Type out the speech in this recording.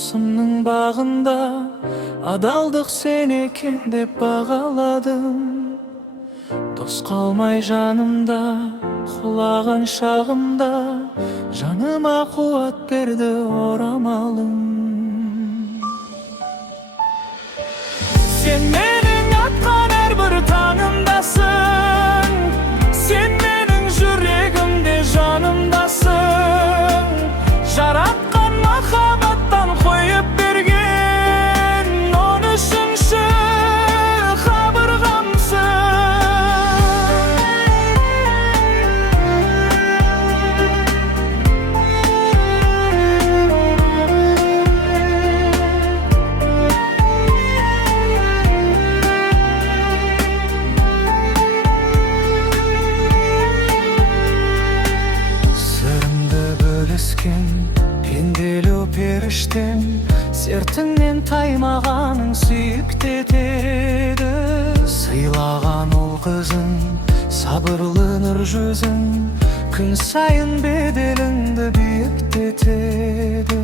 Наусымның бағында адалдық сен екен деп бағаладым. Дос қалмай жанымда, құлаған шағымда, жаныма қуат берді орамалым. Сен менің атқан әрбір таңымдасың, сен менің жүрегімде жанымдасың. Жаратқан махаббаттан қойып берген 13-ші қабырғамсың. Пенделеу періштем, сертіңнен таймағаның сүйікті етеді. Сыйлаған ол қызың, сабырлы нұр жүзің, күн сайын беделіңді биіктетеді.